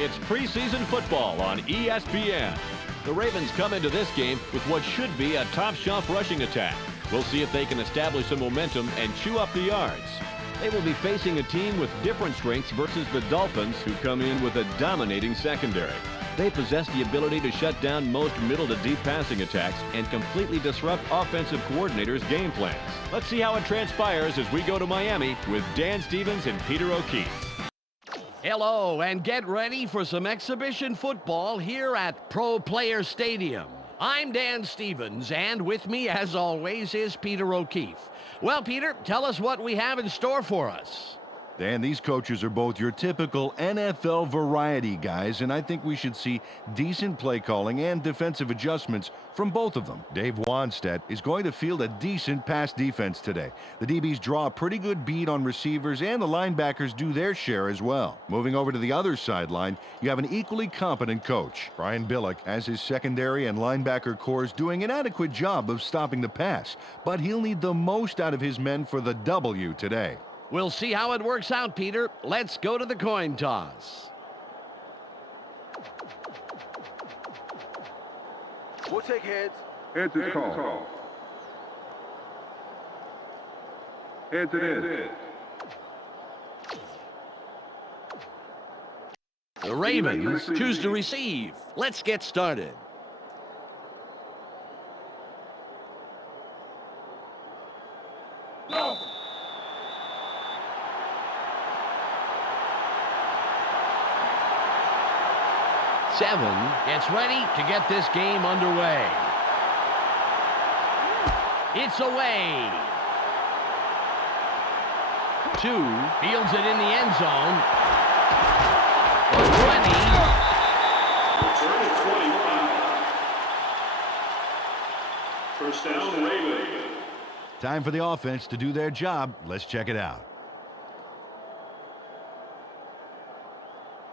It's preseason football on ESPN. The Ravens come into this game with what should be a top-shelf rushing attack. We'll see if they can establish some momentum and chew up the yards. They will be facing a team with different strengths versus the Dolphins, who come in with a dominating secondary. They possess the ability to shut down most middle to deep passing attacks and completely disrupt offensive coordinators' game plans. Let's see how it transpires as we go to Miami with Dan Stevens and Peter O'Keefe. Hello, and get ready for some exhibition football here at Pro Player Stadium. I'm Dan Stevens, and with me, as always, is Peter O'Keefe. Well, Peter, tell us what we have in store for us. Dan, these coaches are both your typical NFL variety guys, and I think we should see decent play calling and defensive adjustments from both of them. Dave Wanstead is going to field a decent pass defense today. The DBs draw a pretty good beat on receivers, and the linebackers do their share as well. Moving over to the other sideline, you have an equally competent coach. Brian Billick has his secondary and linebacker corps doing an adequate job of stopping the pass, but he'll need the most out of his men for the W today. We'll see how it works out, Peter. Let's go to the coin toss. We'll take heads. Heads is called. Heads it is. The Ravens choose to receive. Let's get started. Go! 7 gets ready to get this game underway. It's away. 2 fields it in the end zone. 20. Return of 25. First down, Ravens. Time for the offense to do their job. Let's check it out.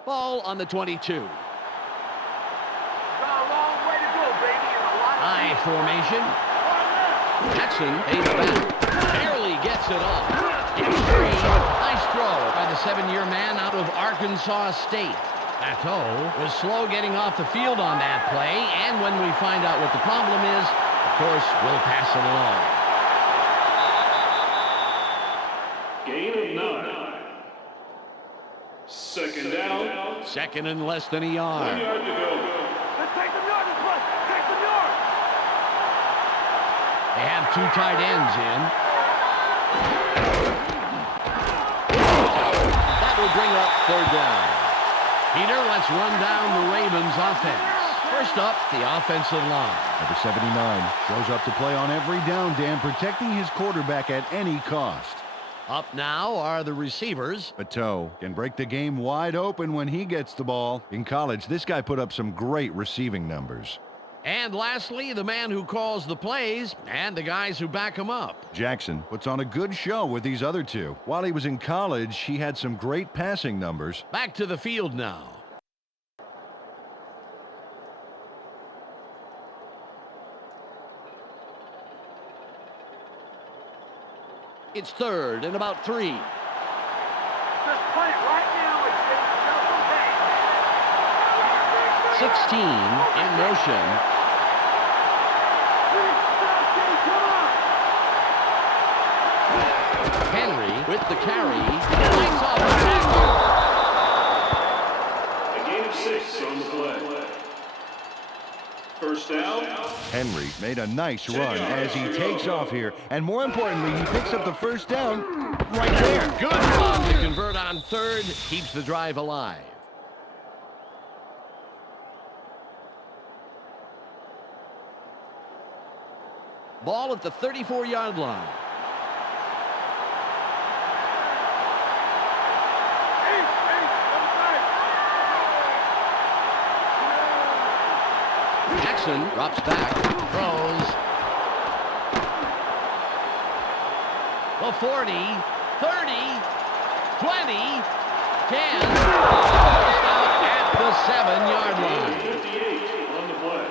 Ball on the 22. I formation. Jackson aids back. Barely gets it off. It's free. Nice throw by the 7-year man out of Arkansas State. Bateau was slow getting off the field on that play, and when we find out what the problem is, of course, we'll pass it along. Gain of 9. Second down. Second and less than a yard. 1 yard to go. They have 2 tight ends in. That will bring up 3rd down. Peter, let's run down the Ravens offense. First up, the offensive line. Number 79 shows up to play on every down, Dan, protecting his quarterback at any cost. Up now are the receivers. Bateau can break the game wide open when he gets the ball. In college, this guy put up some great receiving numbers. And lastly, the man who calls the plays and the guys who back him up. Jackson puts on a good show with these other two. While he was in college, he had some great passing numbers. Back to the field now. It's 3rd and about 3. Just play it right now and get yourself 16 in motion. Henry with the carry. Lights off the tackle. A gain of 6 on the play. First down. Henry made a nice run as he takes off here. And more importantly, he picks up the first down right there. Good run to convert on 3rd. Keeps the drive alive. Ball at the 34-yard line. Jackson drops back, throws. The 40, 30, 20, 10. At the 7-yard line. 58 on the play.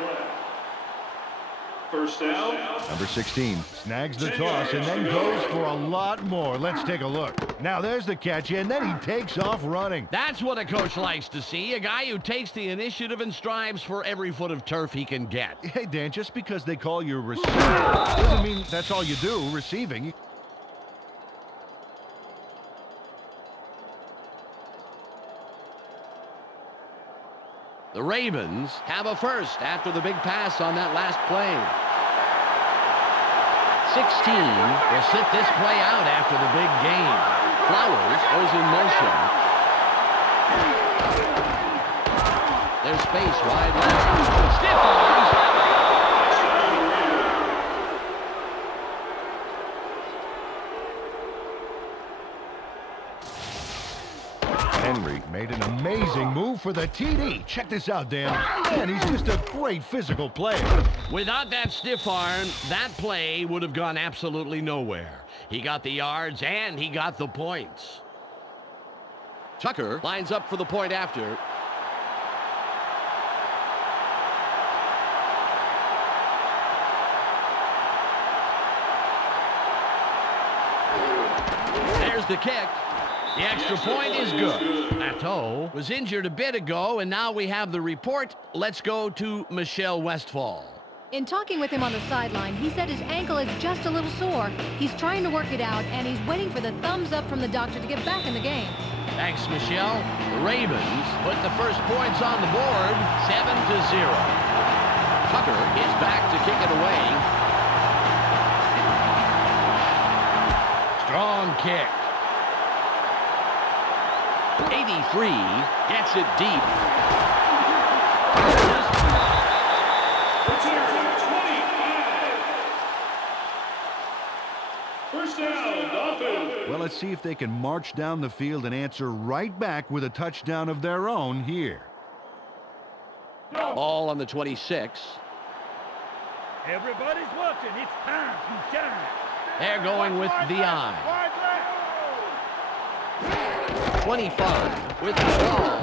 First down. Number 16 snags the toss and then goes for a lot more. Let's take a look. Now there's the catch, and then he takes off running. That's what a coach likes to see, a guy who takes the initiative and strives for every foot of turf he can get. Hey, Dan, just because they call you a receiver doesn't mean that's all you do, receiving. The Ravens have a first after the big pass on that last play. 16 will sit this play out after the big game. Flowers goes in motion. There's space wide left. Stiff arms. Henry made an amazing move for the TD. Check this out, Dan. Man, he's just a great physical player. Without that stiff arm, that play would have gone absolutely nowhere. He got the yards and he got the points. Tucker lines up for the point after. There's the kick. The extra point is good. Nateau was injured a bit ago, and now we have the report. Let's go to Michelle Westfall. In talking with him on the sideline, he said his ankle is just a little sore. He's trying to work it out, and he's waiting for the thumbs up from the doctor to get back in the game. Thanks, Michelle. The Ravens put the first points on the board, 7-0. Tucker is back to kick it away. Strong kick. 83 gets it deep. Return 25. First down, Dolphins. Well, let's see if they can march down the field and answer right back with a touchdown of their own here. Ball on the 26. Everybody's watching. It's time to shine. They're going with the eye. Wide left. 25 with the ball.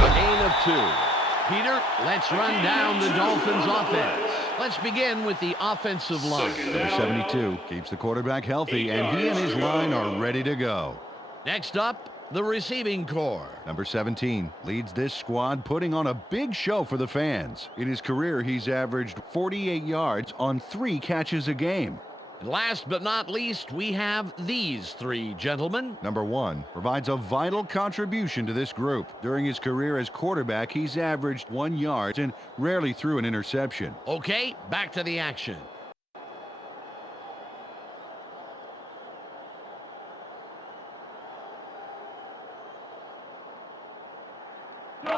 A gain of 2. Peter, let's run down the Dolphins offense. Let's begin with the offensive line. Number 72 keeps the quarterback healthy, and he and his line are ready to go. Next up, the receiving corps. Number 17 leads this squad, putting on a big show for the fans. In his career, he's averaged 48 yards on 3 catches a game. And last but not least, we have these 3 gentlemen. Number 1 provides a vital contribution to this group. During his career as quarterback, he's averaged 1 yard and rarely threw an interception. Okay, back to the action.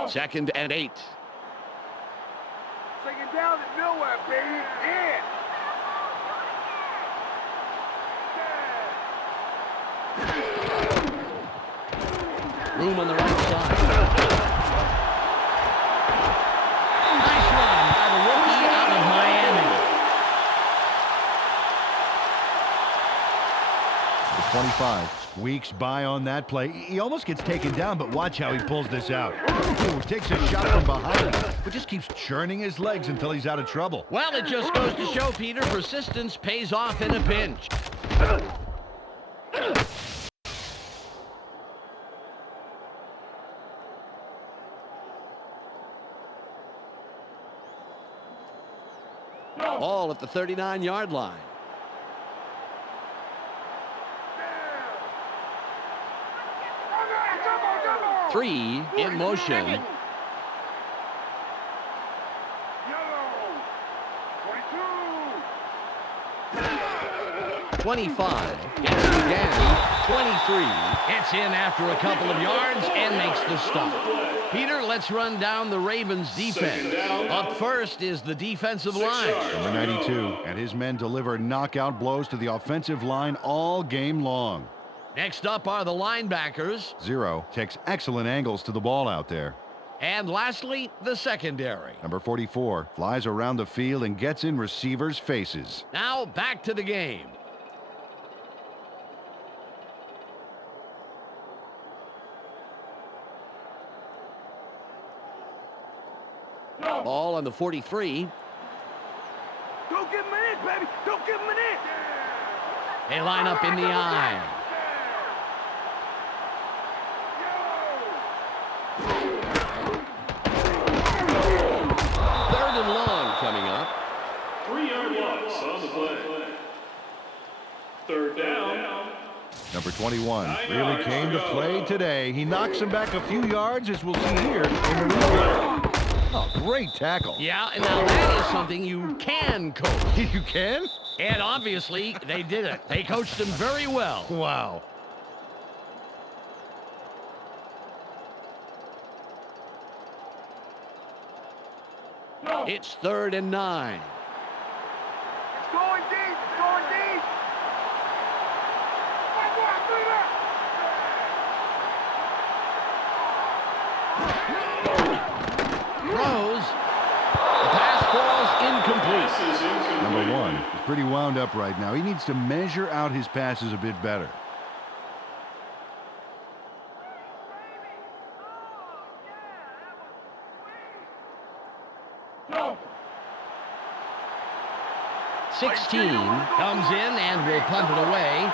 Second and 8. Taking down at nowhere, baby. Yeah. Room on the right side. Nice run by the rookie out of Miami. The 25 squeaks by on that play. He almost gets taken down, but watch how he pulls this out. Ooh, takes a shot from behind, but just keeps churning his legs until he's out of trouble. Well, it just goes to show, Peter, persistence pays off in a pinch. Ball at the 39-yard line. Three in motion. Yellow. 22. 25. Gets it again. 23. Gets in after a couple of yards and makes the stop. Peter, let's run down the Ravens' defense. Up first is the defensive line. Number 92 and his men deliver knockout blows to the offensive line all game long. Next up are the linebackers. 0 takes excellent angles to the ball out there. And lastly, the secondary. Number 44 flies around the field and gets in receivers' faces. Now back to the game. Ball on the 43. Don't give him an inch, baby. Don't give him an inch. They line up in the eye. Third and long coming up. 3-yard loss on the play. Third down. Number 21 9 really yards came to to go. play today. He knocks him back a few yards, as we'll see here in the replay. Oh, great tackle. Yeah, and now that is something you can coach. You can? And obviously, they did it. They coached him very well. Wow. It's 3rd and 9. It's going deep. It's going deep. One more. Bring it up. Throws. The pass falls incomplete. This is incomplete. Number 1 is pretty wound up right now. He needs to measure out his passes a bit better. No. 16 comes in and will punt it away.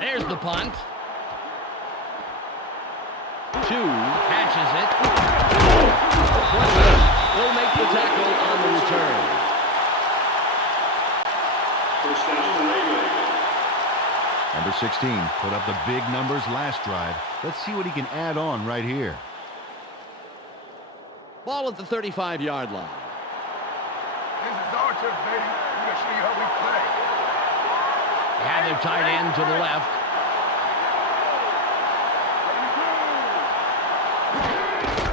There's the punt. 2 catches it. 20 will make the tackle on the return. First down, Ravens. Number 16 put up the big numbers last drive. Let's see what he can add on right here. Ball at the 35-yard line. This is our turn, baby. We're going to show you how we play. They have their tight end to the left.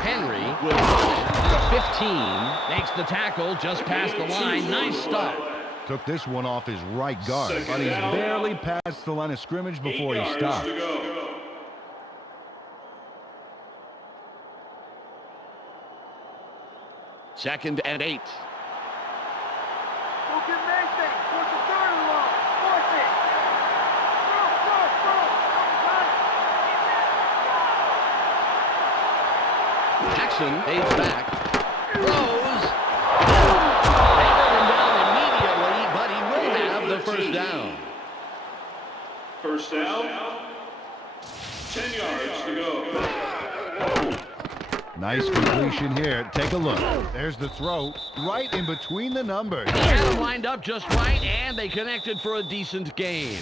Henry will run it. 15 makes the tackle just past the line. Nice stop. Took this one off his right guard, Second but he's down. barely past the line of scrimmage 8 before he yards stopped. to go. Second and 8. Don't give him anything. Force the third and long. Force it. Jackson fades back. Throws. They bring him down immediately, but he will have the first down. First down. 10 yards to go. Nice completion here. Take a look. There's the throw right in between the numbers. He had him lined up just right, and they connected for a decent gain.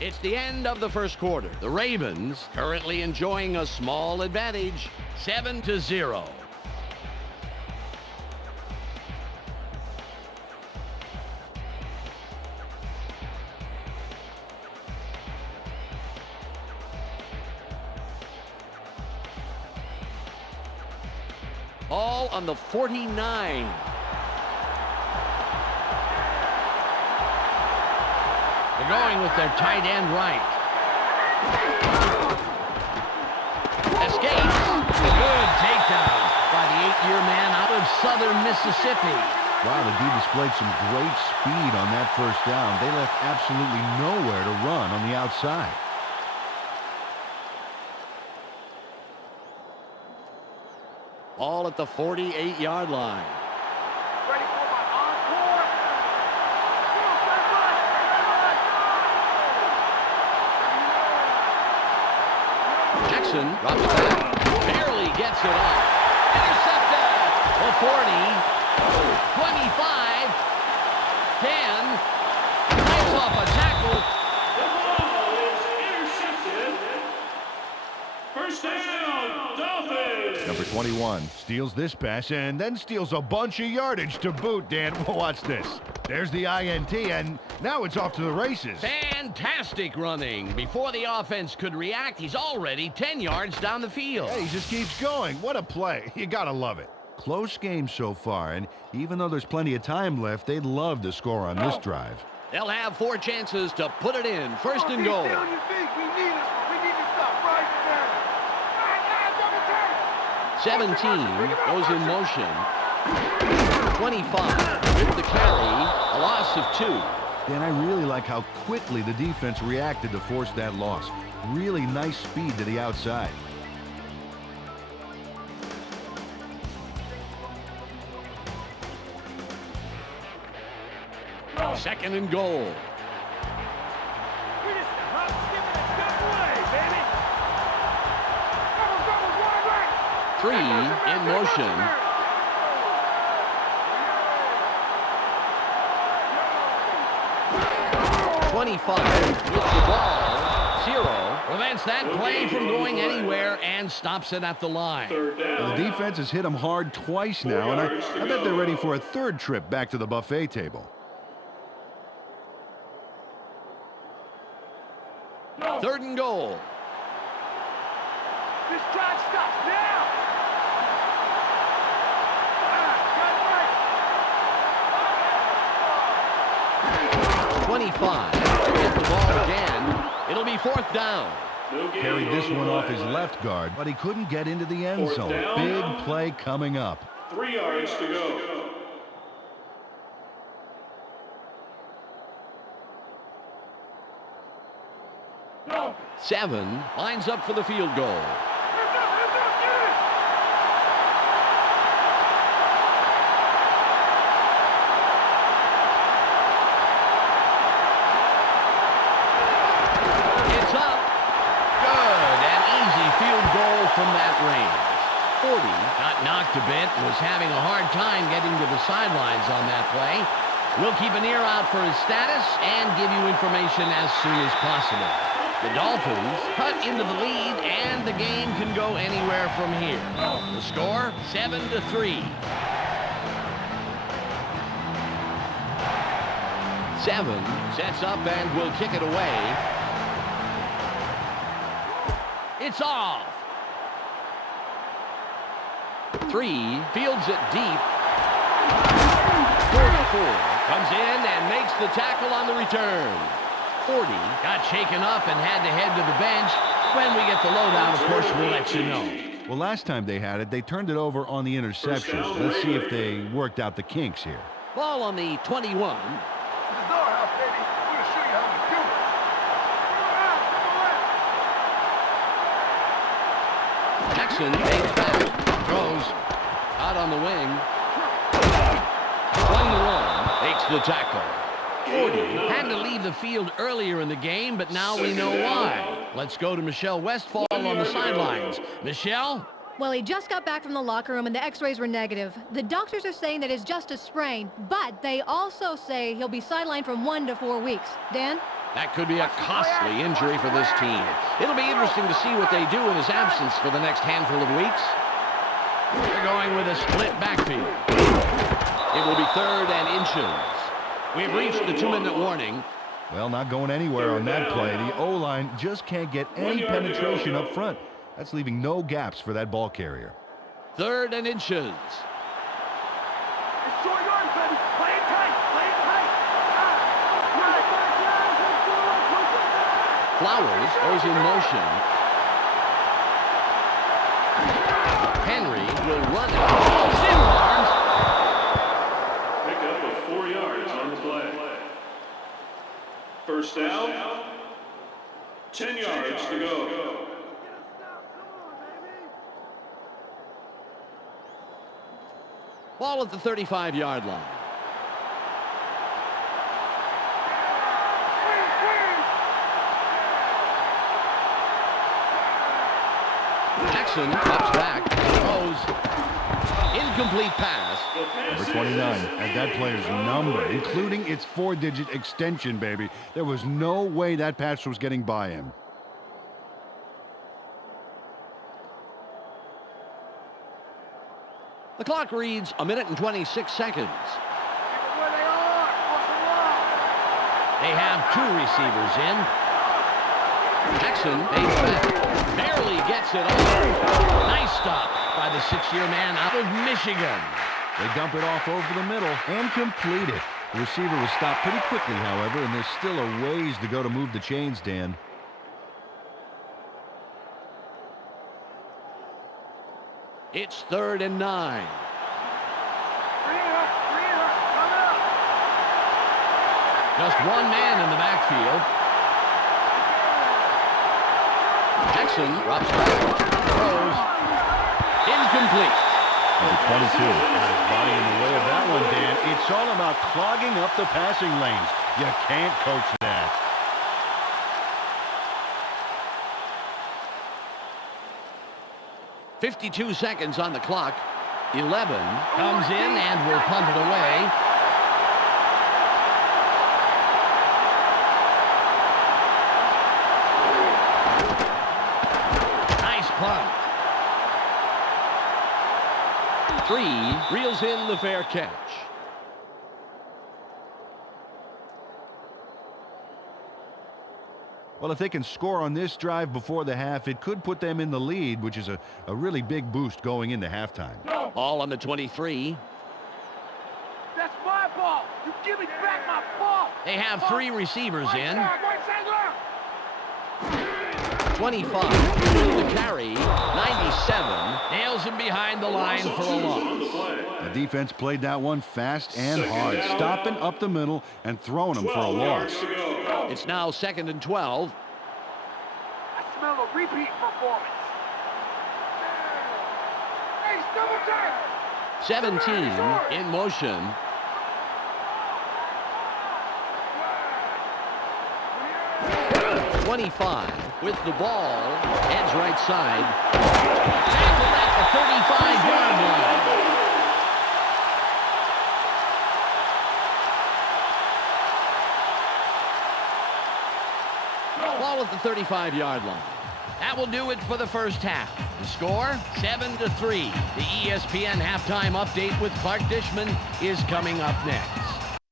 It's the end of the first quarter. The Ravens currently enjoying a small advantage, 7-0. All on the 49. They're going with their tight end right. Escapes. A good takedown by the 8-year man out of southern Mississippi. Wow, the D displayed some great speed on that first down. They left absolutely nowhere to run on the outside. All at the 48-yard line. Ready for my encore. Jackson drops it back. Barely gets it off. Intercepted. The 40. 25. 10. Breaks off a tackle. The ball is intercepted. First down, Dolphins. Number 21 steals this pass and then steals a bunch of yardage to boot, Dan. Watch this. There's the INT, and now it's off to the races. Fantastic running. Before the offense could react, he's already 10 yards down the field. Yeah, he just keeps going. What a play. You gotta love it. Close game so far, and even though there's plenty of time left, they'd love to score on this drive. They'll have 4 chances to put it in. First and goal. Stay on your feet. We need this one. We need to stop right now. All right, guys, double turn. 17 goes in motion. 25 with the carry, a loss of 2. And I really like how quickly the defense reacted to force that loss. Really nice speed to the outside. Second and goal. 3 in motion. 25 with the ball. 0 prevents that play from going anywhere and stops it at the line. Well, the defense has hit them hard twice now, and I bet they're ready for a third trip back to the buffet table. Third and goal. This drive stops now. 25 get the ball again. It'll be fourth down. Carried this one off his left guard, but he couldn't get into the end zone. Big play coming up. 3 yards to go. 7 lines up for the field goal. It's up. Good. An easy field goal from that range. 40 got knocked a bit, was having a hard time getting to the sidelines on that play. We'll keep an ear out for his status and give you information as soon as possible. The Dolphins cut into the lead, and the game can go anywhere from here. The score, 7-3. 7 sets up and will kick it away. It's off. 3 fields it deep. 44 comes in and makes the tackle on the return. 40 got shaken up and had to head to the bench. When we get the lowdown, of course, we'll let you know. Well, last time they had it, they turned it over on the interception. Let's see if they worked out the kinks here. Ball on the 21. Doorhouse, baby. We're going to show you how we do it. Jackson takes back, throws out on the wing. 21 takes the tackle. 40 had to leave the field earlier in the game, but now we know why. Let's go to Michelle Westfall on the sidelines. Michelle? Well, he just got back from the locker room and the x-rays were negative. The doctors are saying that it's just a sprain, but they also say he'll be sidelined from 1 to 4 weeks. Dan? That could be a costly injury for this team. It'll be interesting to see what they do in his absence for the next handful of weeks. They're going with a split backfield. It will be 3rd and inches. We've reached the 2-minute warning. Well, not going anywhere on that play. The O-line just can't get any penetration up front. That's leaving no gaps for that ball carrier. 3rd and inches. It's short yards, baby. Play it tight. Play it tight. Flowers goes in motion. Henry will run it. Simbarns. Pick up of 4 yards on the play. First down. 10 yards to go. Ball at the 35-yard line. Jackson cuts back, throws. Incomplete pass. Number 29 had that player's number, including its 4-digit extension, baby. There was no way that pass was getting by him. The clock reads 1 minute and 26 seconds. They have 2 receivers in. Jackson takes back. Barely gets it off. Nice stop by the 6-year man out of Michigan. They dump it off over the middle and complete it. The receiver was stopped pretty quickly, however, and there's still a ways to go to move the chains, Dan. It's third and 9. Just one man in the backfield. Jackson drops back, throws, incomplete. Number 22. Got his body in the way of that one, Dan. It's all about clogging up the passing lanes. You can't coach that. .52 seconds on the clock. 11 comes in and will punt it away. Nice punt. 3 reels in the fair catch. Well, if they can score on this drive before the half, it could put them in the lead, which is a really big boost going into halftime. Ball on the 23. That's my ball. You give me back my ball. They have 3 receivers in. Right side, left. 25 the carry. 97 nails him behind the line for a loss. The defense played that one fast and hard, stopping up the middle and throwing them for a loss. It's now 2nd and 12. I smell a repeat performance. Hey, double time. 17 in motion. .25 with the ball, edge right side. Tackled at the 35-yard line. Ball at the 35-yard line. That will do it for the first half. The score, 7-3. The ESPN halftime update with Clark Dishman is coming up next.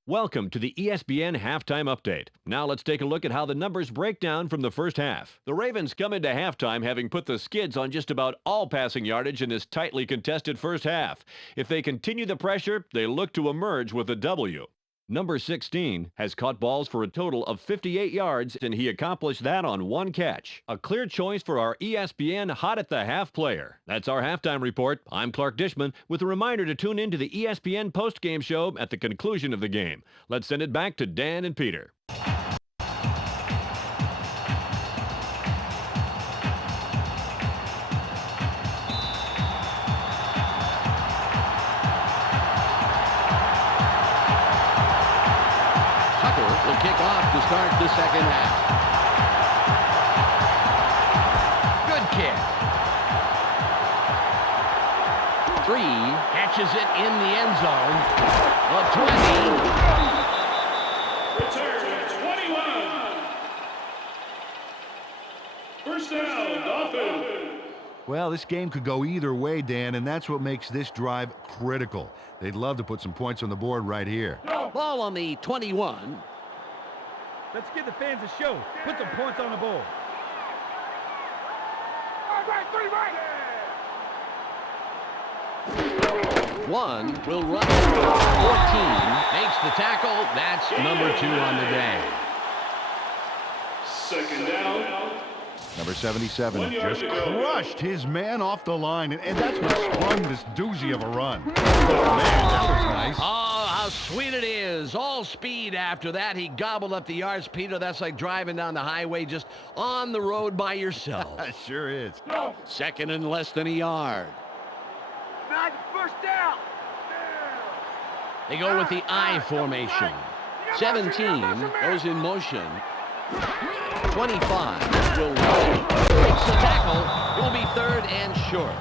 Welcome to the ESPN Halftime Update. Now let's take a look at how the numbers break down from the first half. The Ravens come into halftime having put the skids on just about all passing yardage in this tightly contested first half. If they continue the pressure, they look to emerge with a W. Number 16 has caught balls for a total of 58 yards, and he accomplished that on 1 catch. A clear choice for our ESPN Hot at the Half player. That's our halftime report. I'm Clark Dishman with a reminder to tune in to the ESPN postgame show at the conclusion of the game. Let's send it back to Dan and Peter. Will kick off to start the second half. Good kick. 3 catches it in the end zone. Return 21. First down, Dolphins. Well, this game could go either way, Dan, and that's what makes this drive critical. They'd love to put some points on the board right here. Ball on the 21. Let's give the fans a show. Put some points on the board. Right, 3 right. 1 will run. 14 makes the tackle. That's number 2 on the day. Second down. Number 77 1 yard just to go. crushed his man off the line, and that's what sprung this doozy of a run. Man, that was nice. Oh, how sweet it is. All speed after that. He gobbled up the yards, Peter. That's like driving down the highway just on the road by yourself. Sure is. 2nd and less than a yard. Not first down. They go with the I formation. 17 goes in motion. 25 will run. Breaks the tackle. It will be 3rd and short.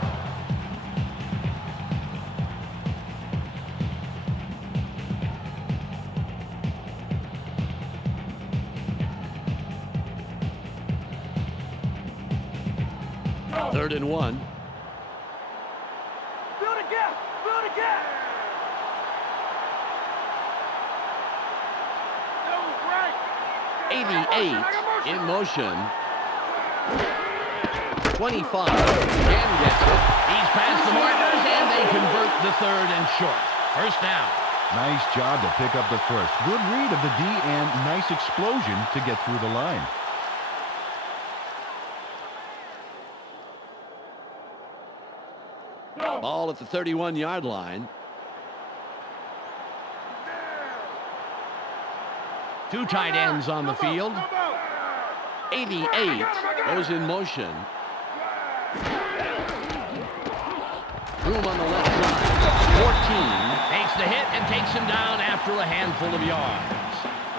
Third and 1. Build a gap. Build a gap. 88 in motion. 25 again gets it. He's past the markers, and they convert the 3rd and short. First down. Nice job to pick up the first. Good read of the D and nice explosion to get through the line. Ball at the 31-yard line. Two tight ends on the field. 88 goes in motion. Room on the left side. 14 takes the hit and takes him down after a handful of yards.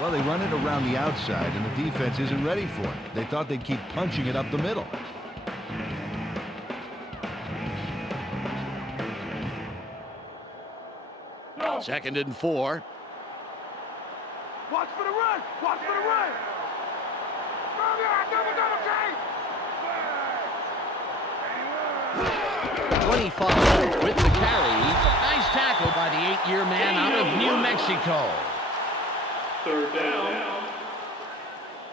Well, they run it around the outside, and the defense isn't ready for it. They thought they'd keep punching it up the middle. Second and 4. Watch for the run! Watch for the run! Double, 25 with the carry. Nice tackle by the 8-year man out of New Mexico. Third down.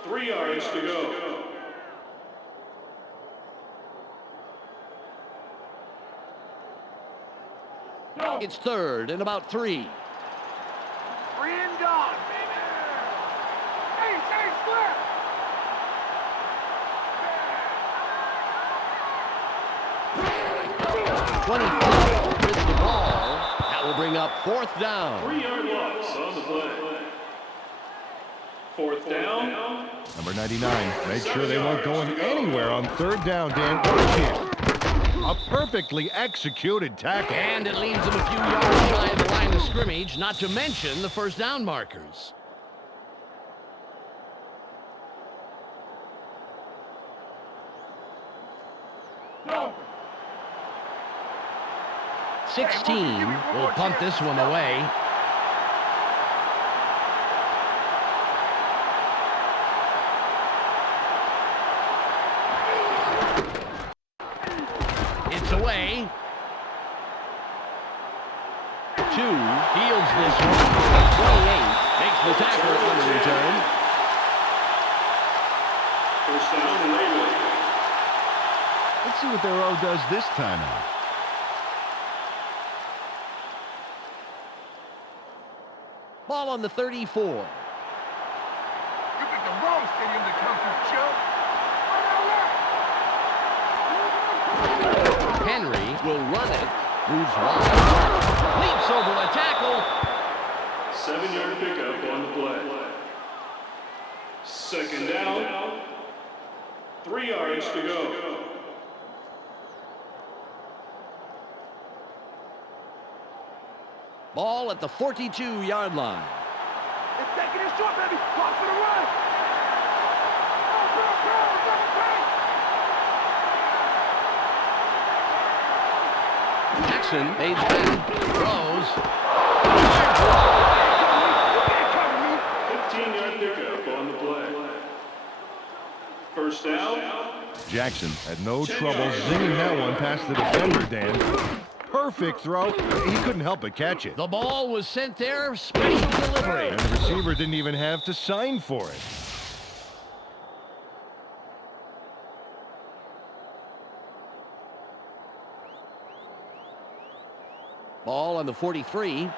3 yards to go. It's third and about 3. 3 and gone, baby! Hey, square! 24 with the ball. That will bring up fourth down. 3-yard loss on the play. Fourth down. Number 99 made sure they weren't going anywhere on third down, Dan. A perfectly executed tackle. And it leaves them a few yards shy of the line of scrimmage, not to mention the first down markers. No. 16 will punt this one away. It's away. 2 fields this one. 28 takes the tackle on the return. First down, Ravens. Let's see what their O does this time out. Ball on the 34. You picked the wrong stadium to come to, Chuck. Henry will run it. Moves wide. Leaps over a tackle. 7-yard pickup on the play. Second down. 3 yards to go. Ball at the 42-yard line. It's taking it short, baby. Watch for the run. Jackson fades back. Throws. 15-yard pickup on the play. First down. Jackson had no trouble zinging that one past the defender, Dan. Perfect throw. He couldn't help but catch it. The ball was sent there. Special delivery. And the receiver didn't even have to sign for it. Ball on the 43.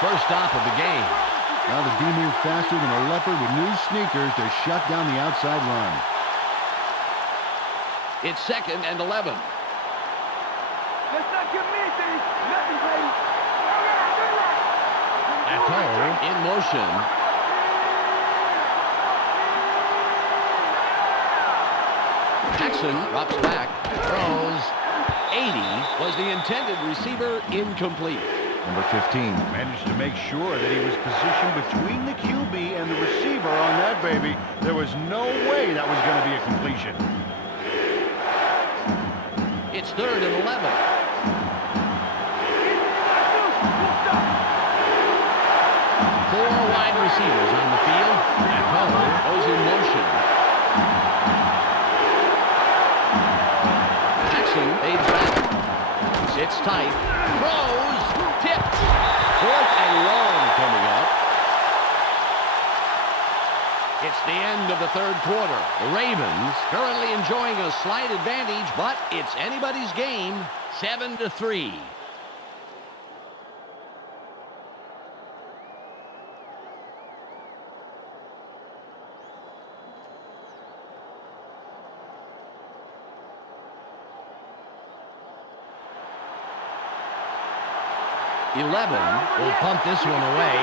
First stop of the game. Now the D moved faster than a leopard with new sneakers to shut down the outside run. It's second and 11. Let's not give me anything. Nothing, baby. Atto in motion. Jackson drops back. Throws. 80 was the intended receiver. Incomplete. Number 15 managed to make sure that he was positioned between the QB and the receiver on that baby. There was no way that was going to be a completion. It's third and 11. Four wide receivers on the field. Atto goes in motion. Jackson fades back. Sits tight. Throws. Tipped. Fourth and long coming up. It's the end of the third quarter. The Ravens currently enjoying a slight advantage, but it's anybody's game, 7-3. 11 will pump this one away.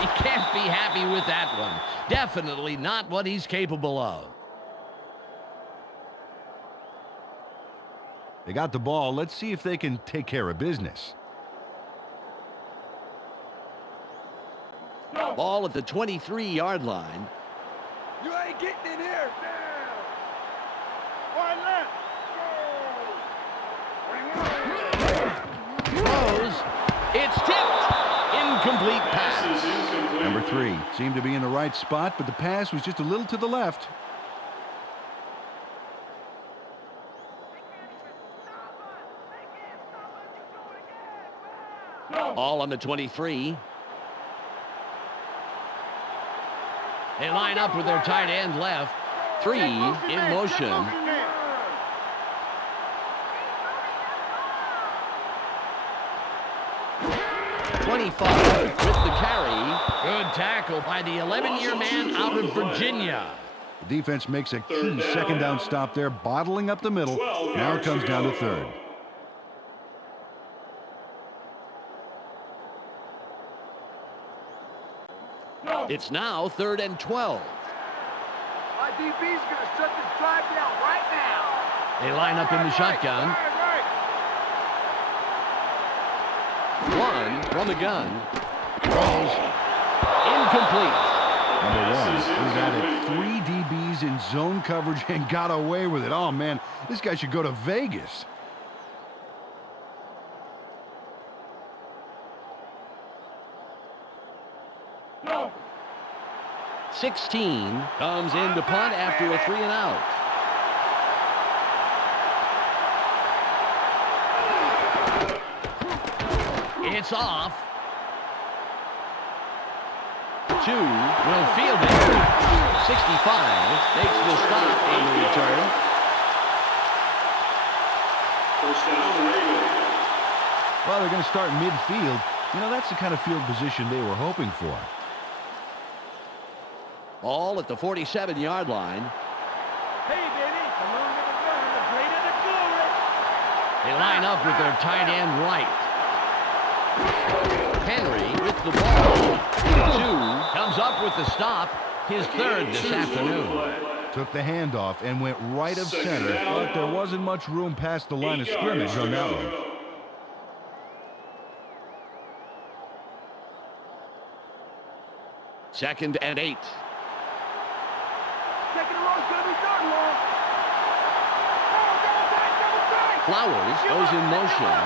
He can't be happy with that one. Definitely not what he's capable of. They got the ball. Let's see if they can take care of business. Ball at the 23-yard line. You ain't getting in here. One left. Throws. It's tipped. Incomplete pass. Number 3 seemed to be in the right spot, but the pass was just a little to the left. Ball on the 23. They line up with their tight end left. 3 in motion. .25 with the carry. Good tackle by the 11-year man out of Virginia. The defense makes a key second down stop there, bottling up the middle. Now it comes down to third. It's now 3rd and 12. My DB's gonna shut this drive down right now. They line up in the shotgun. One from the gun. Throws. Incomplete. Number 1, he's added 3 DBs in zone coverage and got away with it. Oh, man, this guy should go to Vegas. No. 16 comes in to punt after a 3 and out. It's off. 2 will field it. 65 makes the stop on the return. First down, Ravens. Well, they're going to start midfield. You know, that's the kind of field position they were hoping for. Ball at the 47-yard line. Hey, baby, the longer the gun, the greater the glory. They line up with their tight end right. Henry with the ball. 2 comes up with the stop. His 3rd this afternoon. Took the handoff and went right of center, but there wasn't much room past the line of scrimmage on that one. Second and 8. Second and long is gonna be third and long. Flowers goes in motion.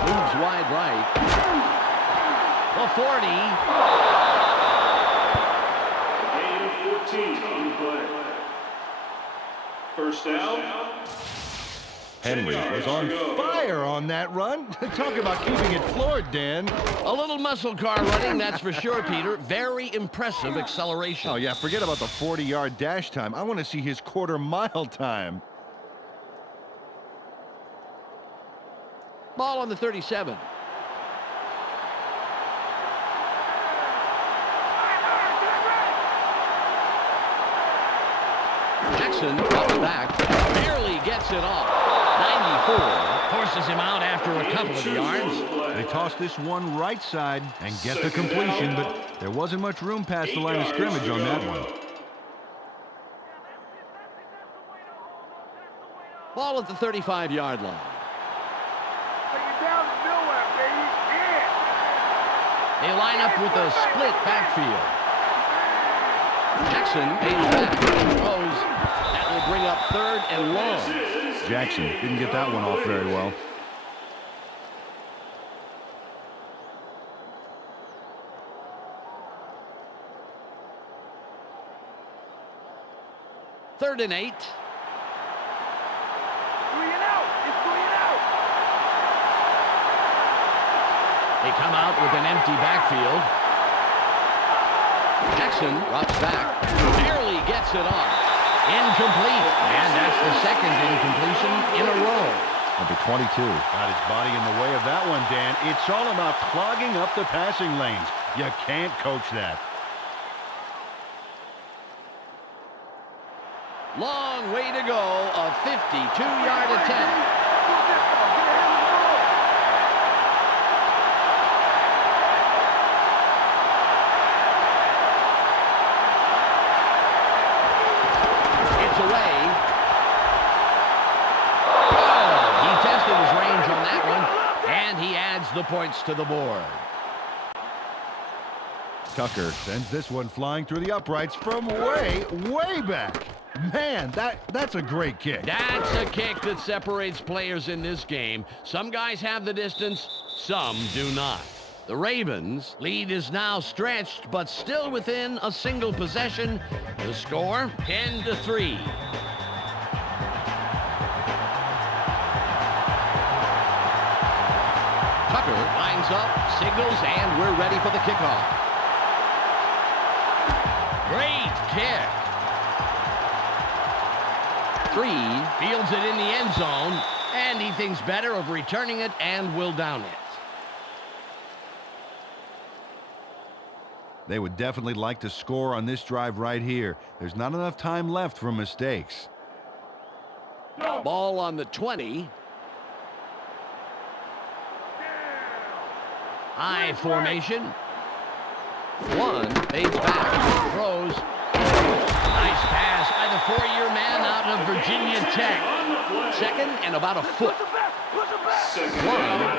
Moves wide right. The 40. Gain of 14 on the play. First down. Henry was on fire on that run. Talk about keeping it floored, Dan. A little muscle car running, that's for sure, Peter. Very impressive acceleration. Oh, yeah, forget about the 40-yard dash time. I want to see his quarter-mile time. Ball on the 37. Jackson comes back, barely gets it off. 94 forces him out after a couple of yards. They toss this one right side and get the completion, but there wasn't much room past the line of scrimmage on that one. Ball at the 35-yard line. Take it down to nowhere, baby. Yeah. They line up with a split backfield. Jackson pays back and throws. That will bring up 3rd and long. Jackson didn't get that one off very well. Third and 8. 3 and out. It's 3 and out. They come out with an empty backfield. Jackson drops back. Barely gets it off. Incomplete. And that's the 2nd incompletion in a row. Number 22. Got his body in the way of that one, Dan. It's all about clogging up the passing lanes. You can't coach that. Long way to go, a 52-yard attempt. Away. Oh, he tested his range on that one, and he adds the points to the board. Tucker Sends this one flying through the uprights from way, way back. Man, that's a great kick. That's a kick that separates players in this game. Some guys have the distance, some do not. The Ravens' lead is now stretched, but still within a single possession. The score, 10-3. Tucker lines up, signals, and we're ready for the kickoff. Great kick. 3 fields it in the end zone, and he thinks better of returning it and will down it. They would definitely like to score on this drive right here. There's not enough time left for mistakes. Ball on the 20. High formation. 1 fades back, throws. Nice pass by the 4-year man out of Virginia Tech. Second and about a foot. 1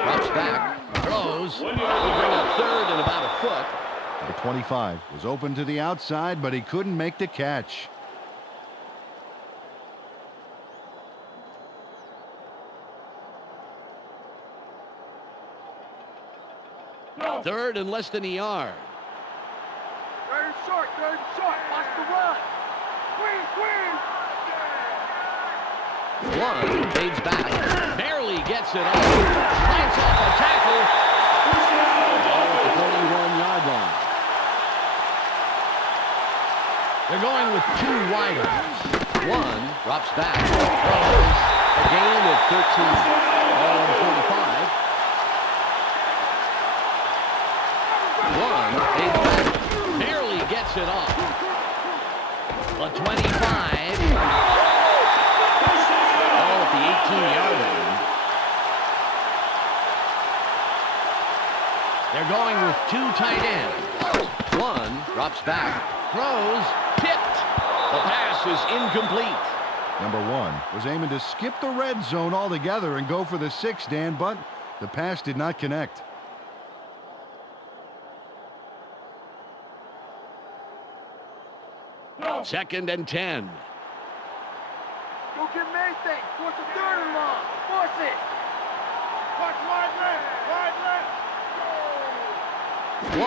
drops back, throws. Will bring up third and about a foot. Number 25 was open to the outside, but he couldn't make the catch. Third and less than a yard. Third and short, watch the run. Squeeze. 1 fades back, barely gets it off. Fights off a tackle. Ball at the 41-yard line. They're going with 2 wideouts. 1 drops back, throws. A gain of 13. Ball at the 45. 1 fades back, barely gets it off. A 25. Ball at the 18-yard line. They're going with 2 tight ends. 1 drops back, throws, tipped. The pass is incomplete. Number 1 was aiming to skip the red zone altogether and go for the 6, Dan, but the pass did not connect. Second and 10. Go get Maything. Force the 3rd and long. Force it. Wide left. 1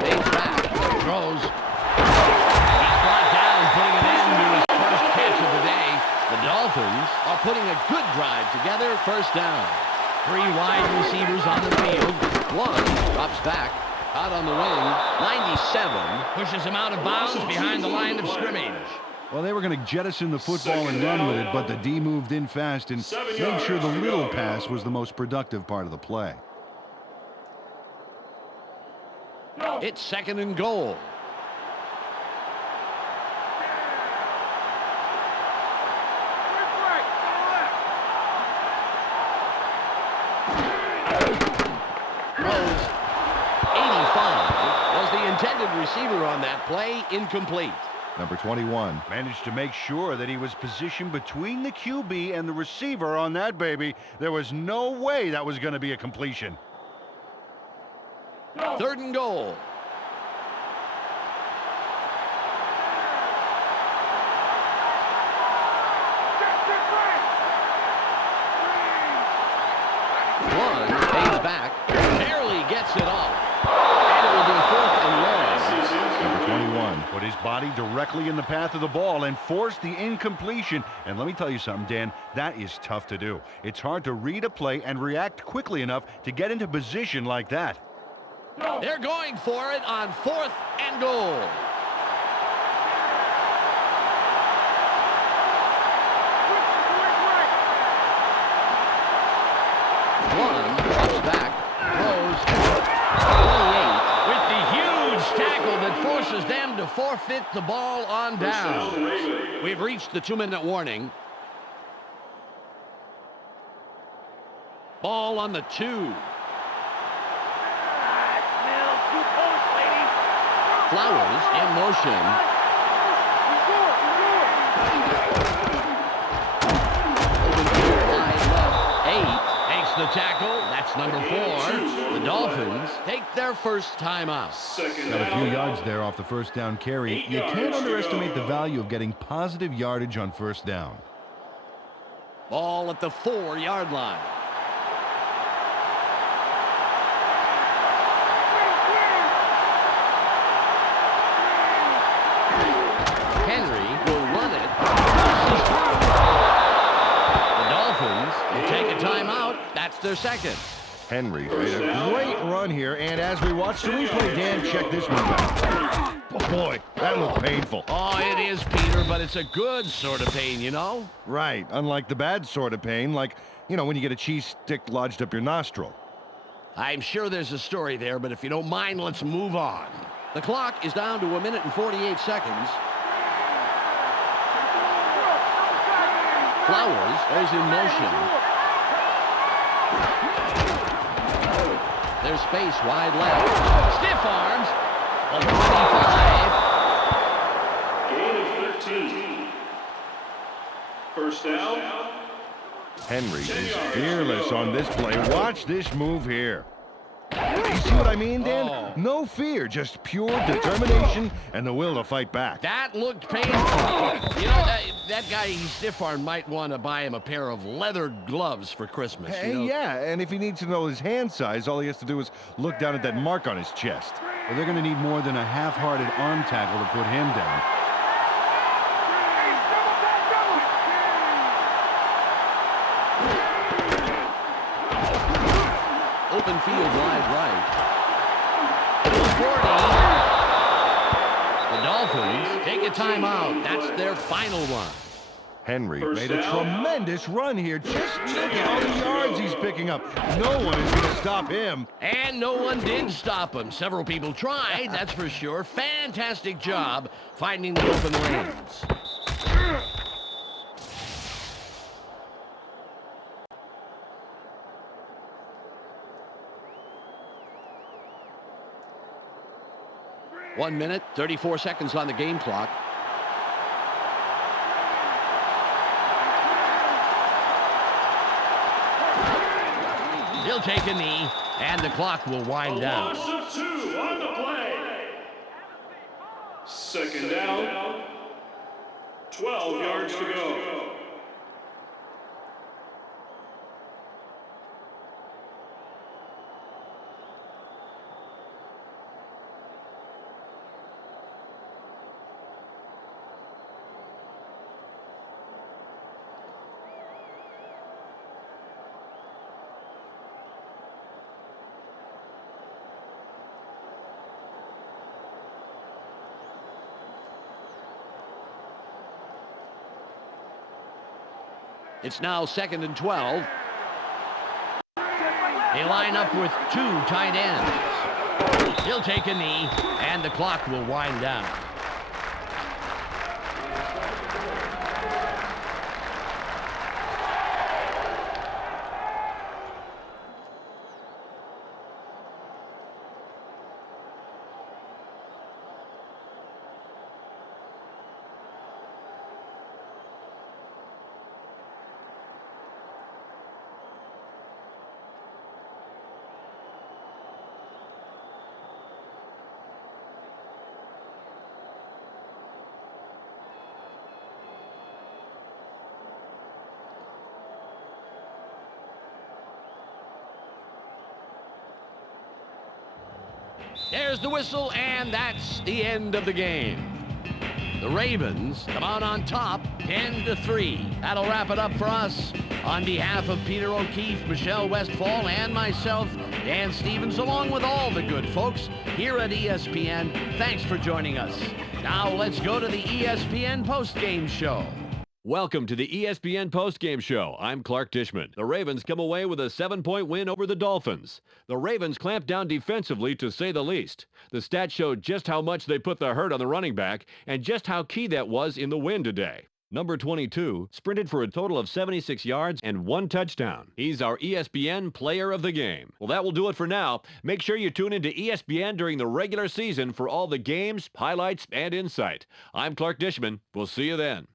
fades back, throws. He's brought down, putting an end to his first catch of the day. The Dolphins are putting a good drive together. First down. 3 wide receivers on the field. 1 drops back, out on the wing. 97 pushes him out of bounds behind the line of scrimmage. Well, they were going to jettison the football and run with it, but the D moved in fast and made sure the little pass was the most productive part of the play. It's 2nd and goal. Throws 85. Was the intended receiver on that play incomplete. Number 21 managed to make sure that he was positioned between the QB and the receiver on that baby. There was no way that was going to be a completion. 3rd and goal. One fades back, barely gets it off. And it will be 4th and long. Number 21 put his body directly in the path of the ball and forced the incompletion. And let me tell you something, Dan, that is tough to do. It's hard to read a play and react quickly enough to get into position like that. They're going for it on 4th and goal. them to forfeit the ball on down. We've reached the 2-minute warning. Ball on the 2. Flowers in motion. Open field wide left. 8 takes the tackle. That's number 4. The Dolphins take their first timeout. Got a few yards there off the first down carry. You can't underestimate the value of getting positive yardage on first down. Ball at the 4-yard line. Henry will run it. The Dolphins will take a timeout. That's their second. Henry made a great run here, and as we watch the replay, Dan, check this move out. Oh, boy, that looked painful. Oh, it is, Peter, but it's a good sort of pain, you know? Right, unlike the bad sort of pain, like, you know, when you get a cheese stick lodged up your nostril. I'm sure there's a story there, but if you don't mind, let's move on. The clock is down to 1 minute and 48 seconds. Flowers is in motion. There's space wide left. Stiff arms. A 25. Gain of 13. First down. Henry is fearless on this play. Watch this move here. You see what I mean, Dan? Oh. No fear, just pure determination and the will to fight back. That looked painful. You know, that guy he stiff-armed might want to buy him a pair of leather gloves for Christmas. Hey, you know? yeah, and if he needs to know his hand size, all he has to do is look down at that mark on his chest. Well, they're going to need more than a half-hearted arm tackle to put him down. Open field wide right. 40. The Dolphins take a timeout. That's their final one. Henry First made a down. tremendous run here. Just look at all the yards he's picking up. No one is going to stop him. And no one did stop him. Several people tried, that's for sure. Fantastic job finding the open lanes. One minute, 34 seconds on the game clock. He'll take a knee, and the clock will wind down. Loss of 2 on the play. Second down. 12 yards to go. It's now 2nd and 12. They line up with 2 tight ends. He'll take a knee, and the clock will wind down. There's the whistle, and that's the end of the game. The Ravens come out on top, 10-3. That'll wrap it up for us. On behalf of Peter O'Keefe, Michelle Westfall, and myself, Dan Stevens, along with all the good folks here at ESPN, thanks for joining us. Now let's go to the ESPN postgame show. Welcome to the ESPN postgame show. I'm Clark Dishman. The Ravens come away with a 7-point win over the Dolphins. The Ravens clamped down defensively, to say the least. The stats showed just how much they put the hurt on the running back and just how key that was in the win today. Number 22 sprinted for a total of 76 yards and 1 touchdown. He's our ESPN player of the game. Well, that will do it for now. Make sure you tune into ESPN during the regular season for all the games, highlights, and insight. I'm Clark Dishman. We'll see you then.